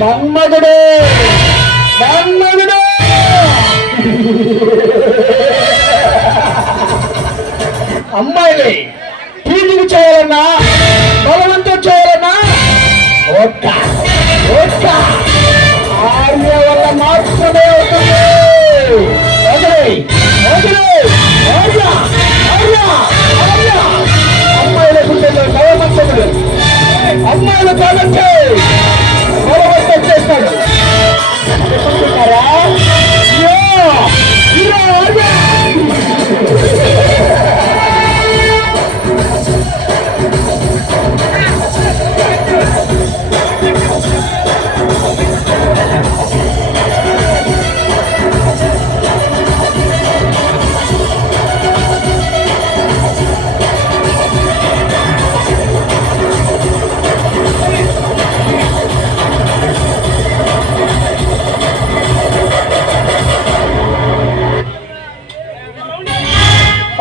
మన్మధుడు మన్మధుడు అమ్మాయిని పీడికి చేయాలన్నా బలవంతం చేయాలన్నా ఒక్క ఒక్క ఆర్య వల్ల మాత్రమే అవుతుంది. అమ్మాయిల గుండెల్లో బలవంతుడు అమ్మాయిలు కాబట్టి బలవంతం చేస్తాడు. చెప్పుకుంటున్నారా?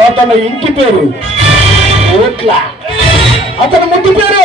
అతని ఇంటి పేరు ఓట్ల, అతని ముద్దు పేరు